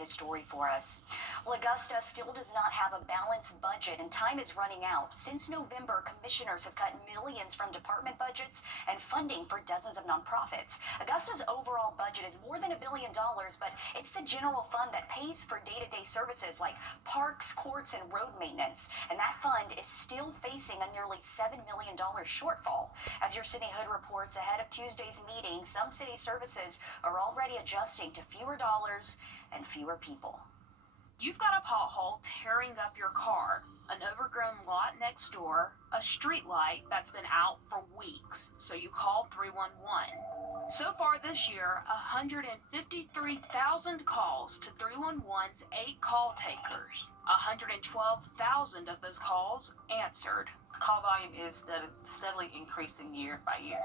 his story for us. Well, Augusta still does not have a balanced budget, and time is running out. Since November, commissioners have cut millions from department budgets and funding for dozens of nonprofits. Augusta's overall budget is more than $1 billion, but it's the general fund that pays for day-to-day services like parks, courts, and road maintenance. And that fund is still facing a nearly $7 million shortfall. As your Sydney Hood reports, ahead of Tuesday's meeting, some city services are already adjusting to fewer dollars and fewer people. You've got a pothole tearing up your car, an overgrown lot next door, a street light that's been out for weeks, so you call 311. So far this year, 153,000 calls to 311's 8 call takers. 112,000 of those calls answered. Call volume is steadily increasing year by year.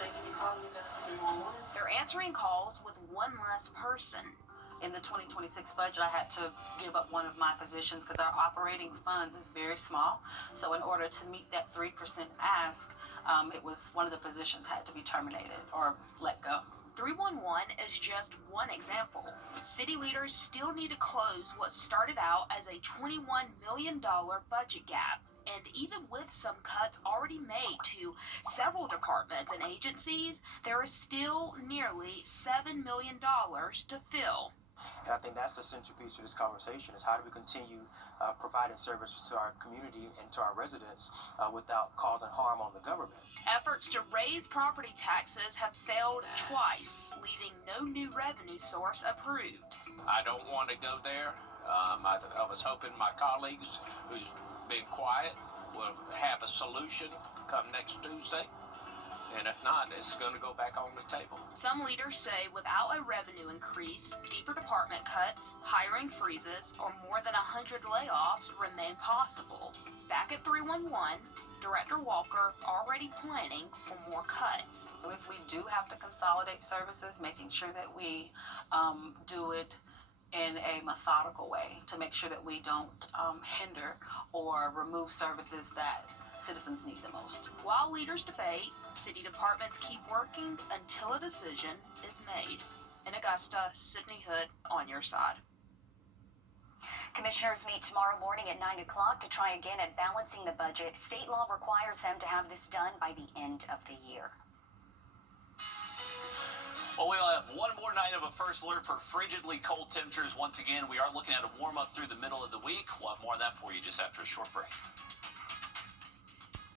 So you call you guys to 311? They're answering calls with one less person. In the 2026 budget, I had to give up one of my positions because our operating funds is very small. So in order to meet that 3% ask, it was one of the positions had to be terminated or let go. 311 is just one example. City leaders still need to close what started out as a $21 million budget gap. And even with some cuts already made to several departments and agencies, there is still nearly $7 million to fill. And I think that's the centerpiece of this conversation, is how do we continue providing services to our community and to our residents without causing harm on the government. Efforts to raise property taxes have failed twice, leaving no new revenue source approved. I don't want to go there. I was hoping my colleagues who's been quiet will have a solution come next Tuesday. And if not, it's going to go back on the table. Some leaders say without a revenue increase, deeper department cuts, hiring freezes, or more than 100 layoffs remain possible. Back at 311, Director Walker already planning for more cuts. If we do have to consolidate services, making sure that we do it in a methodical way to make sure that we don't hinder or remove services that citizens need the most. While leaders debate, city departments keep working until a decision is made. In Augusta, Sydney Hood on your side. Commissioners meet tomorrow morning at 9 o'clock to try again at balancing the budget. State law requires them to have this done by the end of the year. Well, we'll have one more night of a first alert for frigidly cold temperatures. Once again, we are looking at a warm up through the middle of the week. We'll have more of that for you just after a short break.